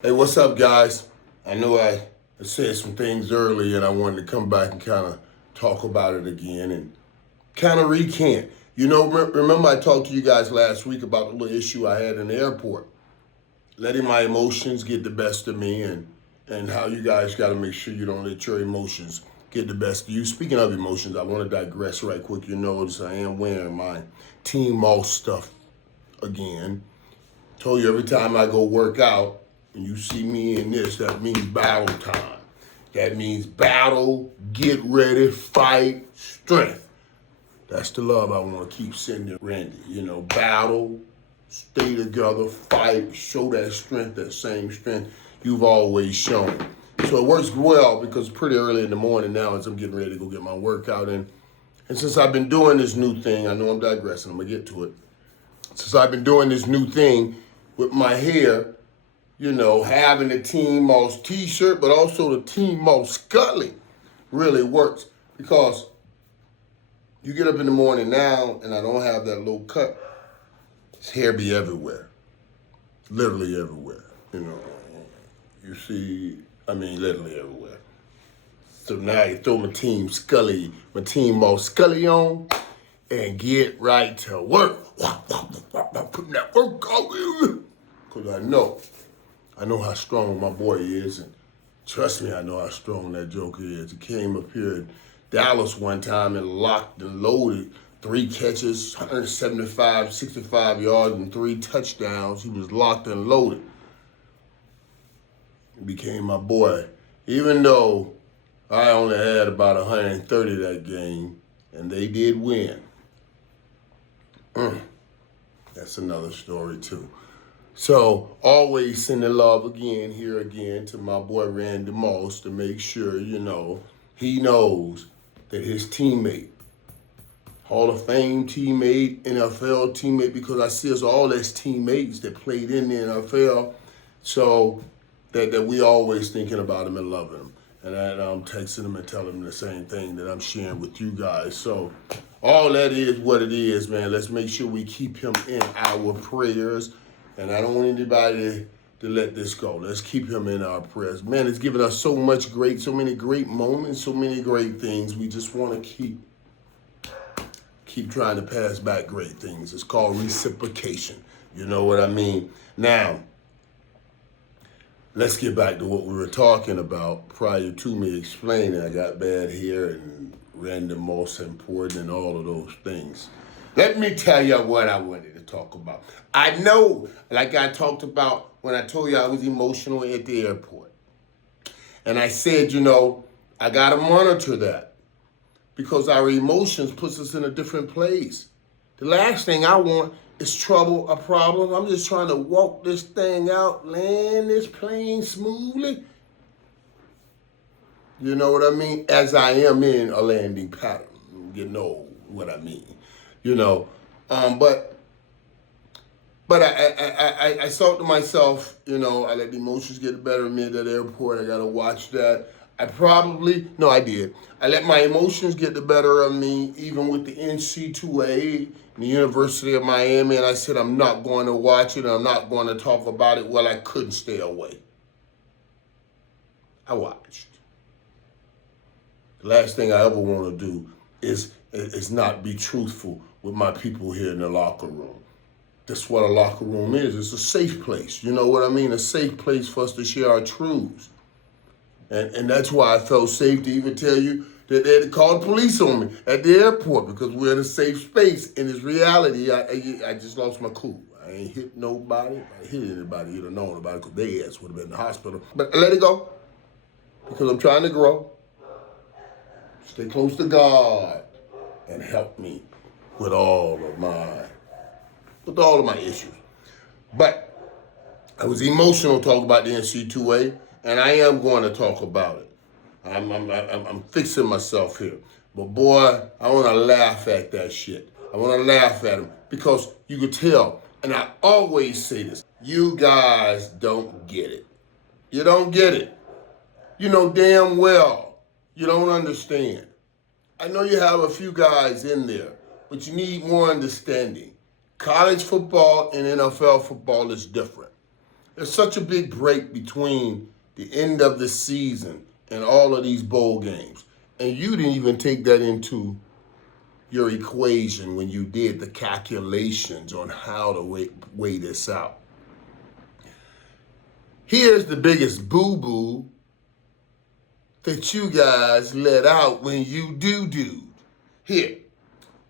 Hey, what's up, guys? I know I said some things earlier and I wanted to come back and kind of talk about it again and kind of recant. Remember I talked to you guys last week about the little issue I had in the airport, letting my emotions get the best of me and how you guys got to make sure you don't let your emotions get the best of you. Speaking of emotions, I want to digress right quick. You notice I am wearing my Team Moss stuff again. Told you every time I go work out and you see me in this, that means battle time. That means battle, get ready, fight, strength. That's the love I want to keep sending Randy. Battle, stay together, fight, show that strength, that same strength you've always shown. So it works well because pretty early in the morning now as I'm getting ready to go get my workout in. And since I've been doing this new thing, I know I'm digressing, I'm going to get to it. Since I've been doing this new thing with my hair, having the Team Moss t-shirt, but also the Team Moss Scully really works because you get up in the morning now and I don't have that low cut, his hair be everywhere, literally everywhere, you see, literally everywhere. So now you throw my Team Moss Scully on and get right to work. Putting that work out, because I know how strong my boy is, and trust me, I know how strong that joker is. He came up here in Dallas one time and locked and loaded 3 catches, 175, 65 yards, and 3 touchdowns. He was locked and loaded. He became my boy. Even though I only had about 130 that game, and they did win. That's another story too. So always sending love again to my boy Randy Moss to make sure, he knows that his teammate, Hall of Fame teammate, NFL teammate, because I see us all as teammates that played in the NFL, so that we always thinking about him and loving him. And I'm texting him and telling him the same thing that I'm sharing with you guys. So all that is what it is, man. Let's make sure we keep him in our prayers. And I don't want anybody to let this go. Let's keep him in our prayers. Man, it's given us so many great moments, so many great things. We just want to keep trying to pass back great things. It's called reciprocation. You know what I mean? Now, let's get back to what we were talking about prior to me explaining. I got bad hair and Randy Moss important and all of those things. Let me tell you what I wanted to talk about. I know, like I talked about when I told you I was emotional at the airport. And I said, I got to monitor that because our emotions puts us in a different place. The last thing I want is trouble or problem. I'm just trying to walk this thing out, land this plane smoothly. You know what I mean? As I am in a landing pattern. You know what I mean. But I thought to myself, I let the emotions get the better of me at that airport. I got to watch that. I did. I let my emotions get the better of me, even with the NC2A and the University of Miami, and I said I'm not going to watch it, and I'm not going to talk about it. Well, I couldn't stay away. I watched. The last thing I ever want to do is not be truthful with my people here in the locker room. That's what a locker room is. It's a safe place. You know what I mean? A safe place for us to share our truths. And that's why I felt safe to even tell you that they had to call the police on me at the airport because we're in a safe space. In this reality, I just lost my cool. I ain't hit nobody. If I hit anybody, you'd have known about it because their ass would have been in the hospital. But I let it go because I'm trying to grow. Stay close to God and help me with all of my issues. But I was emotional talking about the NC2A, and I am going to talk about it. I'm fixing myself here. But boy, I want to laugh at that shit. I want to laugh at him because you could tell, and I always say this, you guys don't get it. You don't get it. You know damn well you don't understand. I know you have a few guys in there, but you need more understanding. College football and NFL football is different. There's such a big break between the end of the season and all of these bowl games. And you didn't even take that into your equation when you did the calculations on how to weigh this out. Here's the biggest boo-boo that you guys let out when you do. Here,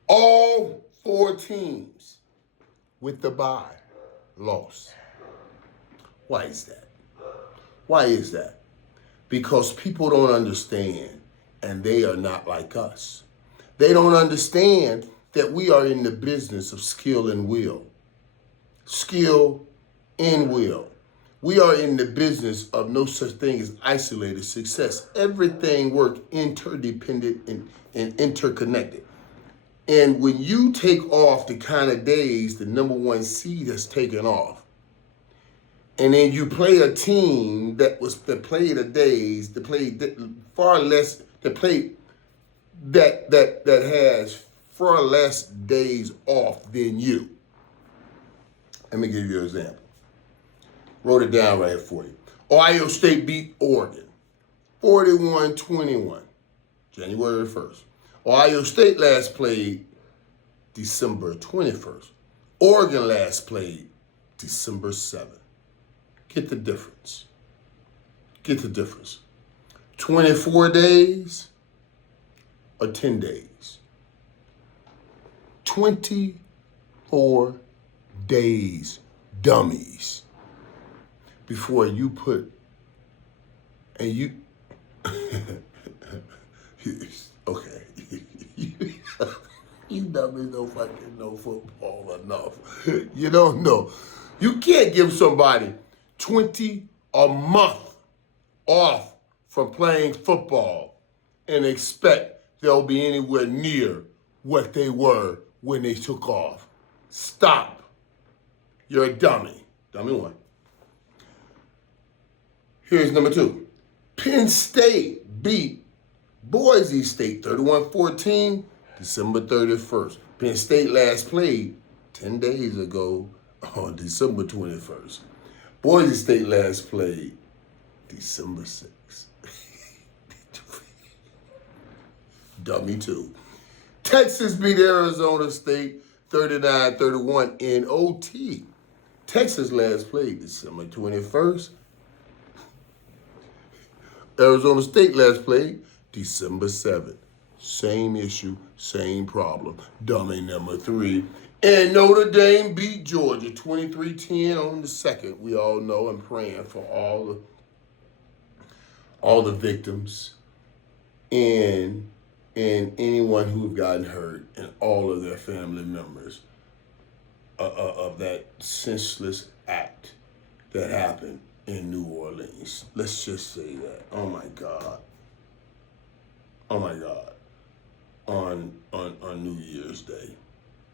all 4 teams with the bye lost. Why is that? Why is that? Because people don't understand, and they are not like us. They don't understand that we are in the business of skill and will. Skill and will. We are in the business of no such thing as isolated success. Everything works interdependent and interconnected. And when you take off the kind of days the number 1 seed has taken off, and then you play a team that played far less, that has far less days off than you. Let me give you an example. Wrote it down right here for you. Ohio State beat Oregon, 41-21, January 1st. Ohio State last played December 21st. Oregon last played December 7th. Get the difference. Get the difference. 24 days or 10 days. 24 days, dummies, before you put, and you, okay, you dummies don't fucking know football enough. You don't know. You can't give somebody 20 a month off from playing football and expect they'll be anywhere near what they were when they took off. Stop. You're a dummy. Dummy 1. Here's number 2. Penn State beat Boise State 31-14, December 31st. Penn State last played 10 days ago on December 21st. Boise State last played December 6th. Dummy 2. Texas beat Arizona State 39-31 in OT. Texas last played December 21st. Arizona State last played December 7th. Same issue, same problem. Dummy number 3. And Notre Dame beat Georgia 23-10 on the 2nd. We all know and praying for all the victims and anyone who have gotten hurt and all of their family members of that senseless act that happened in New Orleans. Let's just say that. Oh my God. Oh my God. On New Year's Day.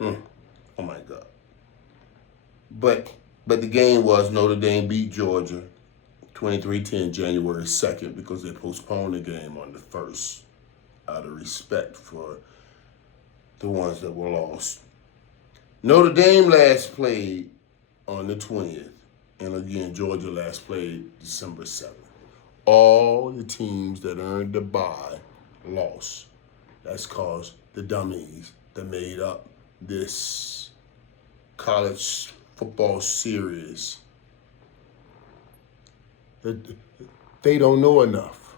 Oh my God. But the game was Notre Dame beat Georgia 23-10 January 2nd because they postponed the game on the 1st out of respect for the ones that were lost. Notre Dame last played on the 20th. And again, Georgia last played December 7th. All the teams that earned the bye lost. That's because the dummies that made up this college football series, they don't know enough.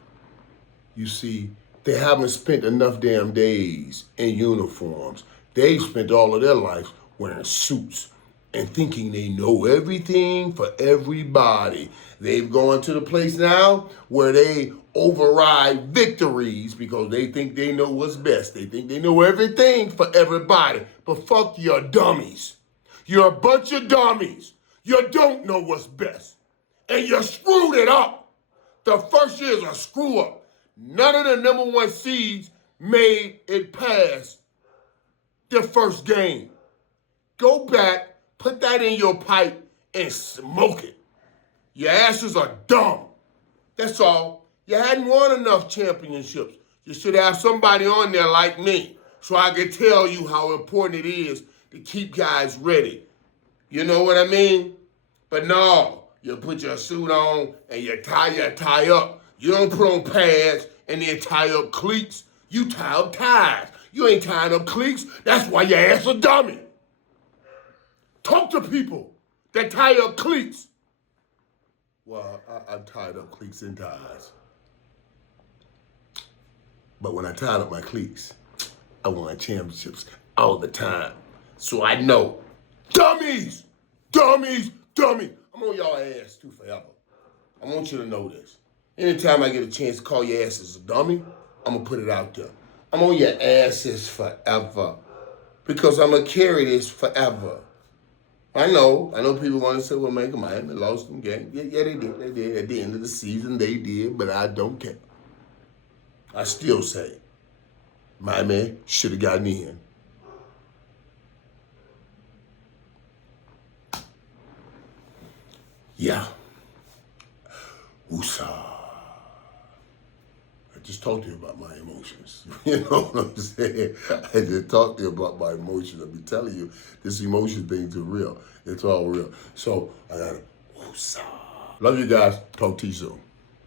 You see, they haven't spent enough damn days in uniforms. They've spent all of their life wearing suits and thinking they know everything for everybody. They've gone to the place now where they override victories because they think they know what's best. They think they know everything for everybody. But fuck your dummies. You're a bunch of dummies. You don't know what's best. And you screwed it up. The first year's a screw up. None of the number 1 seeds made it past the first game. Go back. Put that in your pipe and smoke it. Your asses are dumb. That's all. You hadn't won enough championships. You should have somebody on there like me so I could tell you how important it is to keep guys ready. You know what I mean? But no, You put your suit on and you tie up. You don't put on pads and then tie up cleats. You tie up ties. You ain't tying up cleats. That's why your ass a dummy. Talk to people that tie up cleats. Well, I've tied up cleats and ties. But when I tied up my cleats, I won championships all the time. So I know, dummies. I'm on y'all ass too forever. I want you to know this. Anytime I get a chance to call your asses a dummy, I'm gonna put it out there. I'm on your asses forever. Because I'm gonna carry this forever. I know people want to say, well, Miami lost them game. Yeah, they did. At the end of the season, they did, but I don't care. I still say, Miami should have gotten in. Yeah. Woosah. I just talked to you about my emotions. You know what I'm saying? I just talked to you about my emotions. I'll be telling you, this emotion thing's real. It's all real. So I gotta woosah. Love you guys. Talk to you soon.